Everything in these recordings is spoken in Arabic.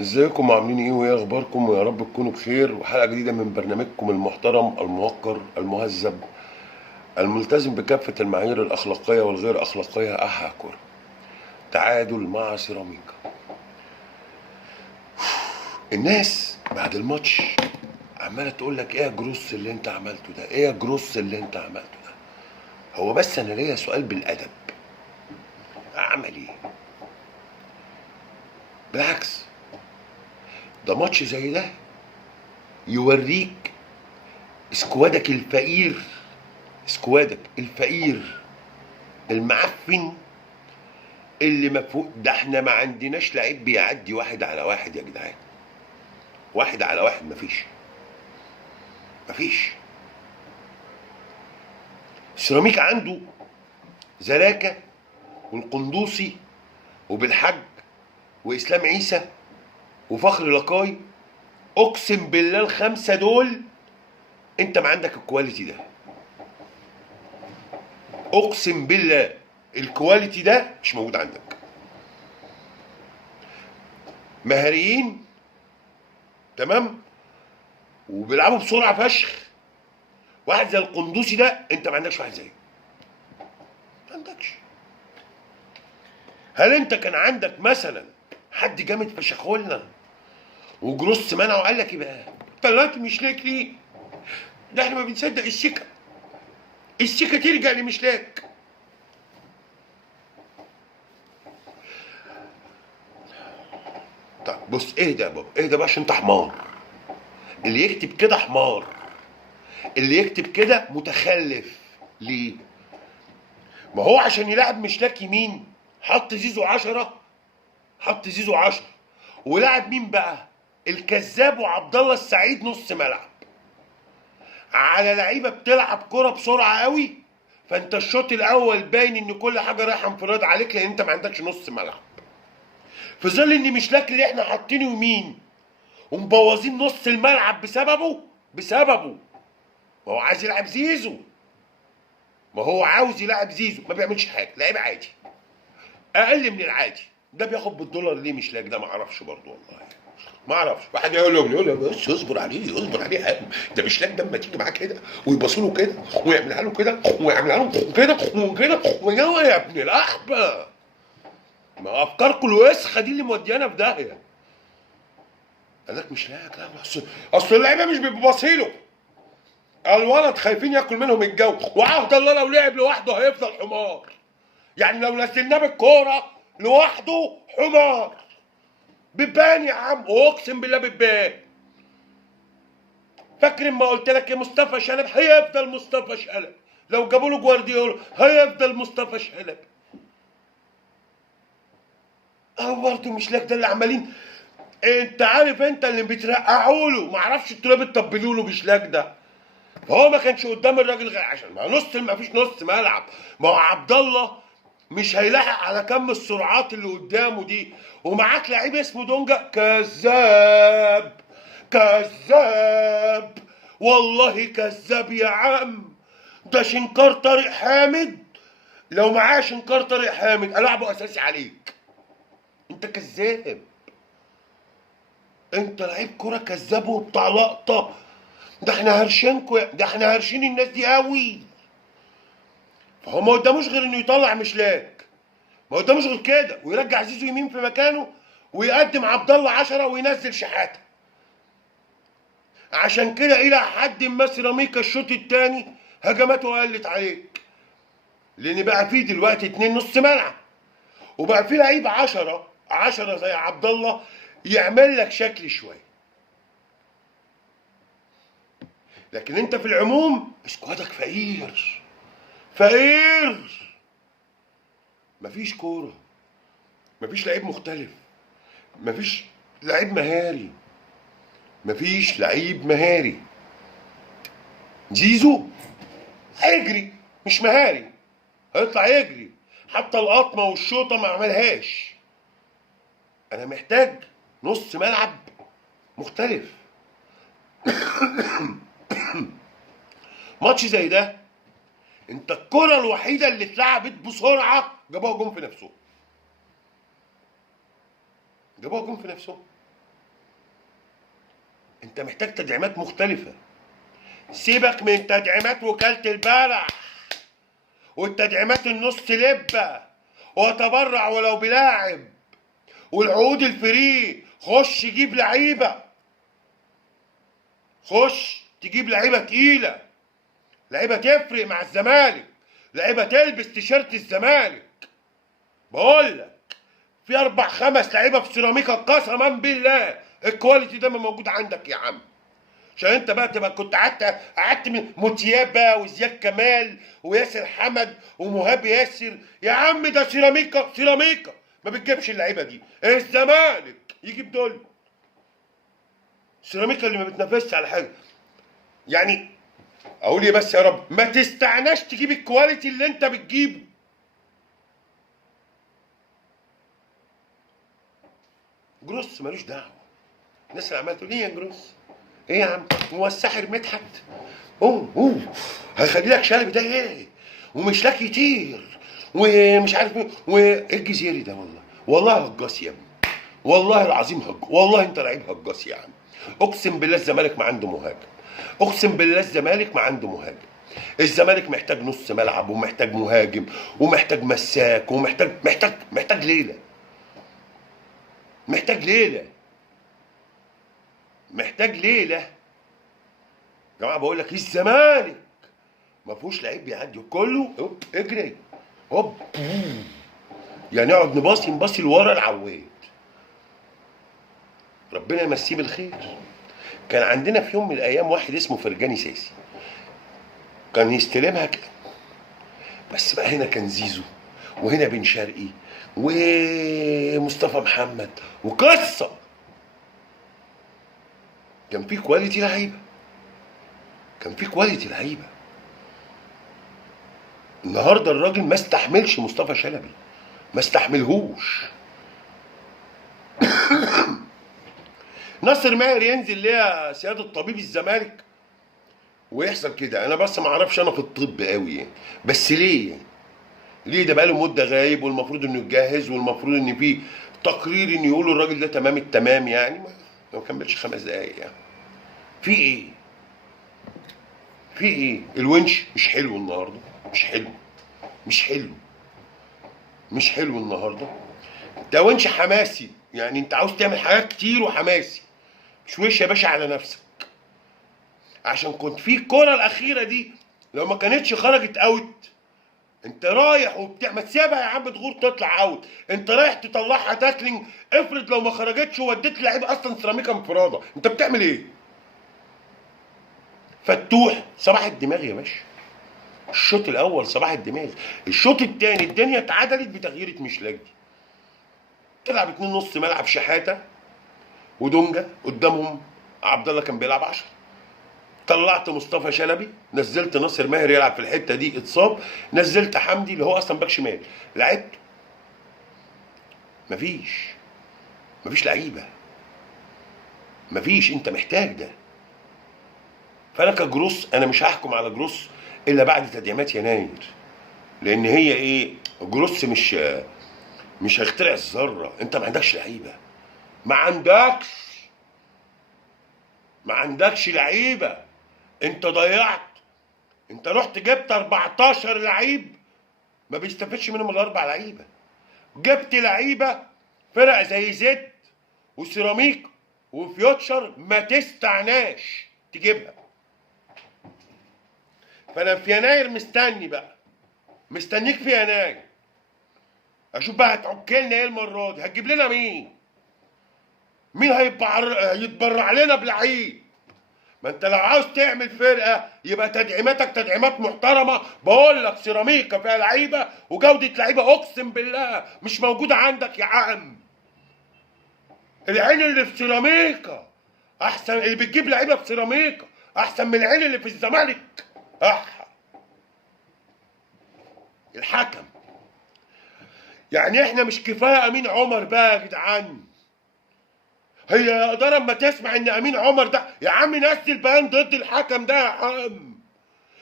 ازيكم عاملين ايه وايه اخباركم ويا رب تكونوا بخير وحلقه جديده من برنامجكم المحترم الموقر المهذب الملتزم بكافه المعايير الاخلاقيه والغير اخلاقيه احا كوره. تعادل مع سيراميكا. الناس بعد الماتش عماله تقول لك ايه يا جروس اللي انت عملته ده، ايه يا جروس اللي انت عملته ده. هو بس انا ليا سؤال بالادب، اعمل ايه؟ بالعكس، ده ماتش زي ده يوريك سكوادك الفقير، سكوادك الفقير المعفن اللي مفهوم. ده احنا ما عندناش لعيب بيعدي واحد على واحد يا جدعان، واحد على واحد مفيش. مفيش. سيراميكا عنده زلاكة والقندوسي وبالحج واسلام عيسى وفخر لقاي. اقسم بالله الخمسه دول انت ما عندك الكواليتي ده. اقسم بالله الكواليتي ده مش موجود عندك. مهاريين تمام وبيلعبوا بسرعه فشخ. واحد زي القندوسي ده انت ما عندكش واحد زيه، ما عندكش. هل انت كان عندك مثلا حد جامد فشخولنا وجروس منعه وقال لك ايه بقى؟ طلعت مشلاك ليه؟ ده احنا ما بنصدق السكه، السكه ترجع لمشلاك. طب بص، اهدى يا بابا، اهدى بقى عشان انت حمار. اللي يكتب كده حمار، اللي يكتب كده متخلف. ليه؟ ما هو عشان يلعب مشلاك يمين حط زيزو 10، حط زيزو 10 ولعب مين بقى؟ الكذاب وعبد الله السعيد نص ملعب على لعيبه بتلعب كرة بسرعه قوي. فانت الشوط الاول باين ان كل حاجه رايحه انفراد عليك لان انت ما عندكش نص ملعب. في ظل ان مشلاك اللي احنا حاطينه يمين ومبوظين نص الملعب بسببه. ما هو عايز يلعب زيزو، ما هو عاوز يلعب زيزو، ما بيعملش حاجه، لعيب عادي اقل من العادي. ده بياخد بالدولار ليه مشلاك ده؟ ما اعرفش برضه والله، ما اعرفش. واحد يقول له بس اصبر عليه، اصبر عليه يا عم. ده مشلاك ده اما تيجي معاه كده ويبصوا له كده ويعملها له كده ويعملها له كده وكده ويا يا ابن الاحبه. ما افكاركم الوسخه دي اللي موديانا في داهيه. قال لك مشلاك، لا اصل اللعيبه مش بيبصي له. الولد خايفين ياكل منهم الجو، وعهد الله لو لعب لوحده هيفضل حمار. يعني لو نزلناه بالكوره لوحده حمار. بيبان يا عم، واقسم بالله بيبان. فاكر ما قلت لك يا مصطفى شلب هيفضل مصطفى شلب، لو جابوا له جوارديولا هيفضل مصطفى شلب. اهو برضه مش لك ده اللي عمالين. انت عارف انت اللي بترقعوا له، ما اعرفش انتوا ليه بتطبلوا له مش لك ده. فهو ما كانش قدام الراجل غير عشان ما فيش نص ملعب. ما هو عبد الله مش هيلاحق على كم السرعات اللي قدامه دي، ومعاك لعيب اسمه دونجا كذاب. كذاب والله كذاب يا عم. ده شنكار طارق حامد، لو معاه شنكار طارق حامد العبه اساسي عليك. انت كذاب، انت لعيب كرة كذاب وبتاع لقطة. ده احنا هرشينكو، ده احنا هرشين الناس دي قوي. فهو ما قداموش غير انه يطلع مشلاك، ما قداموش غير كده، ويرجع زيزو يمين في مكانه ويقدم عبد الله 10 وينزل شحاته. عشان كده الى حد ما سيراميكا الشوط الثاني هجماته قلت عليك، لان بقى فيه دلوقتي 2 نص ملعب، وبقى فيه لعيب 10 زي عبد الله يعمل لك شكل شويه. لكن انت في العموم سكوادك فقير، فقير. مفيش كوره، مفيش لعيب مختلف، مفيش لعيب مهاري، مفيش لعيب مهاري. زيزو هيجري، مش مهاري، هيطلع يجري، حتى القطمه والشوطه ما عملهاش. انا محتاج نص ملعب مختلف. ماتش زي ده انت الكره الوحيده اللي اتلعبت بسرعه جابوها جون في نفسهم، جابوها جون في نفسهم. انت محتاج تدعيمات مختلفه. سيبك من تدعيمات وكاله البلح والتدعيمات النص لبه وتبرع ولو بلاعب والعقود الفري. خش جيب لعيبه، خش تجيب لعيبه تقيله، لعيبه تفرق مع الزمالك، لعيبه تلبس تيشيرت الزمالك. بقول لك في 4 5 لعيبه في سيراميكا قسما بالله الكواليتي ده ما موجود عندك يا عم. عشان انت بقى تبقى كنت قعدت من موتياب بقى وزياد كمال وياسر حمد ومهاب ياسر. يا عم ده سيراميكا، سيراميكا ما بتجيبش اللعيبه دي، الزمالك يجيب دول. سيراميكا اللي ما بتنافسش على حاجه. يعني اقول ايه بس يا رب، ما تستعناش تجيب الكواليتي اللي انت بتجيبه. جروس ملوش دعوه. الناس اللي عماله تقول ايه يا جروس؟ ايه يا عم؟ هو الساحر مدحت؟ اوه هخلي لك شلبي ده ايه؟ ومش لاقي كتير ومش عارف ايه وايه الجزيري ده. والله هجاص يا ابني، والله العظيم والله انت لعيب هجاص يا عم. اقسم بالله الزمالك ما عنده مهاجم، اقسم بالله الزمالك ما عنده مهاجم. الزمالك محتاج نص ملعب ومحتاج مهاجم ومحتاج مساك ومحتاج محتاج ليله، محتاج ليله، محتاج ليله. يا جماعه بقول لك الزمالك ما فيهوش لعيب بيعدي، كله هوب اجري هوب، يعني نقعد نباصي لورا العواد. ربنا يمسيه بالخير. كان عندنا في يوم من الايام واحد اسمه فرجاني ساسي، كان يستلمها كده، بس بقى هنا كان زيزو وهنا بن شرقي ومصطفى محمد وقصه. كان في كواليتي لعيبه، كان في كواليتي لعيبه. النهارده الراجل ما استحملش مصطفى شلبي، ما استحملهوش. ناصر ماهر ينزل ليه سياده طبيب الزمالك ويحصل كده. انا بس ما اعرفش انا في الطب قوي يعني، بس ليه؟ ليه ده بقاله مده غايب والمفروض انه يتجهز والمفروض ان في تقرير ان يقولوا الراجل ده تمام التمام، يعني ما كملش 5 دقايق يعني. في ايه؟ في ايه؟ الونش مش حلو النهارده، مش حلو، مش حلو، مش حلو النهارده. ده ونش حماسي، يعني انت عاوز تعمل حاجات كتير وحماسي، مش وش يا باشا على نفسك. عشان كنت في الكرة الأخيرة دي لو ما كانتش خرجت أوت، أنت رايح ما تسيبها يا عم تغور تطلع أوت، أنت رايح تطلعها تاكلينج. افرض لو ما خرجتش ووديت لعيب أصلا سيراميكا انفرادة، أنت بتعمل إيه؟ فتوح صباح الدماغ يا باشا. الشوط الأول صباح الدماغ، الشوط الثاني الدنيا اتعدلت بتغييرة مشلاجي. تلعب 2 نص ملعب شحاتة ودونجا قدامهم، عبد الله كان بيلعب 10، طلعت مصطفى شلبي، نزلت ناصر ماهر يلعب في الحته دي اتصاب، نزلت حمدي اللي هو اصلا باك شمال لعبته. مفيش لعيبه، مفيش. انت محتاج ده. فانا كجروس انا مش هحكم على جروس الا بعد تدعيمات يناير، لان هي ايه، جروس مش هيخترع الذره. انت ما عندكش لعيبه، ما عندكش لعيبه. انت ضيعت، انت رحت جبت 14 لعيب ما بيستفدش منهم الا 4 لعيبه. جبت لعيبه فرق زي زد وسيراميك وفيوتشر ما تستعناش تجيبها. فانا في يناير مستني بقى، مستنيك في يناير اشوف بقى هتعكلنا ايه المره دي، هتجيب لنا مين؟ مين هيتبرع لنا بلعيب؟ ما انت لو عاوز تعمل فرقه يبقى تدعيماتك تدعيمات محترمه. بقول لك سيراميكا فيها لعيبه وجوده لعيبه اقسم بالله مش موجوده عندك يا عم. العين اللي في سيراميكا احسن، اللي بتجيب لعيبه في سيراميكا احسن من العين اللي في الزمالك. الحكم يعني احنا مش كفايه امين عمر بقى يا جدعان؟ هي يا اداره اما تسمع ان امين عمر ده يا عم نزل بيان ضد الحكم ده يا عم.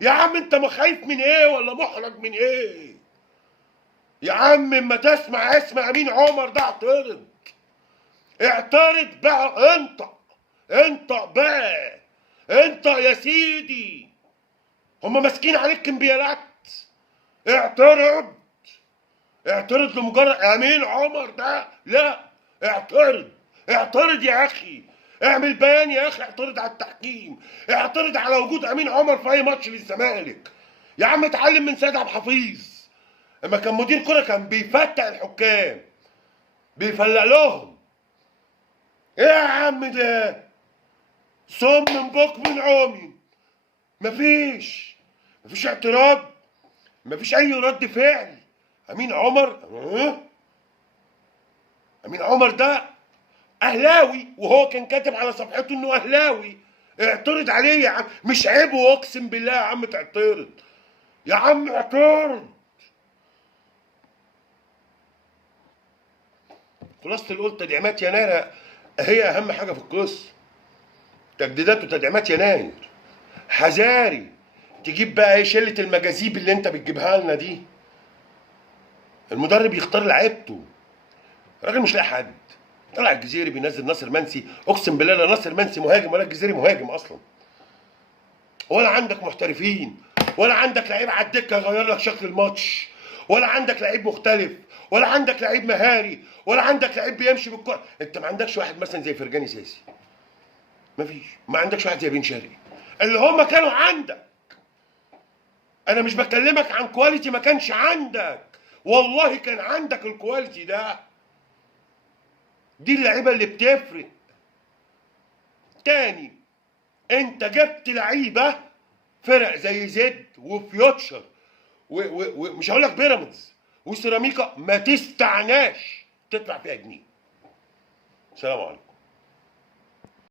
يا عم انت خايف من ايه ولا محرج من ايه؟ يا عم اما تسمع اسم امين عمر ده اعترض، اعترض بقى، انطق انطق بقى، انطق يا سيدي. هما ماسكين عليك كمبيالات. اعترض، اعترض لمجرد امين عمر ده. لا، اعترض، اعترض يا اخي، اعمل بيان يا اخي، اعترض على التحكيم، اعترض على وجود امين عمر في اي ماتش للزمالك. يا عم اتعلم من سيد عبد الحفيظ، لما كان مدير كرة كان بيفتح الحكام، بيفلق لهم. ايه يا عم ده؟ صم من بوك من عمي. مفيش اعتراض، مفيش اي رد فعل. امين عمر، امين عمر ده اهلاوي، وهو كان كاتب على صفحته انه اهلاوي. اعترض عليه يا عم، مش عيب واقسم بالله يا عم تعترض. يا عم اعترض. خلاصة القول تدعيمات يناير هي اهم حاجه في القصه. تجديدات وتدعيمات يناير. حذاري تجيب بقى ايه شله المجاذيب اللي انت بتجيبها لنا دي. المدرب يختار لعيبته، الراجل مش لاقي حد. طلع الجزيري بينزل ناصر منسي، اقسم بالله لا ناصر منسي مهاجم ولا الجزيري مهاجم اصلا. ولا عندك محترفين، ولا عندك لعيب على الدكه يغير لك شكل الماتش، ولا عندك لعيب مختلف، ولا عندك لعيب مهاري، ولا عندك لعيب بيمشي بالكره. انت ما عندكش واحد مثلا زي فرجاني ساسي، مفيش. ما عندكش واحد زي بن شرقي اللي هم كانوا عندك. انا مش بكلمك عن كواليتي ما كانش عندك، والله كان عندك الكواليتي ده. دي اللعيبه اللي بتفرق. تاني، انت جبت لعيبه فرق زي زد وفيوتشر ومش هقول لك بيراميدز وسيراميكا ما تستعناش تدفع فيها جنيه. سلام عليكم.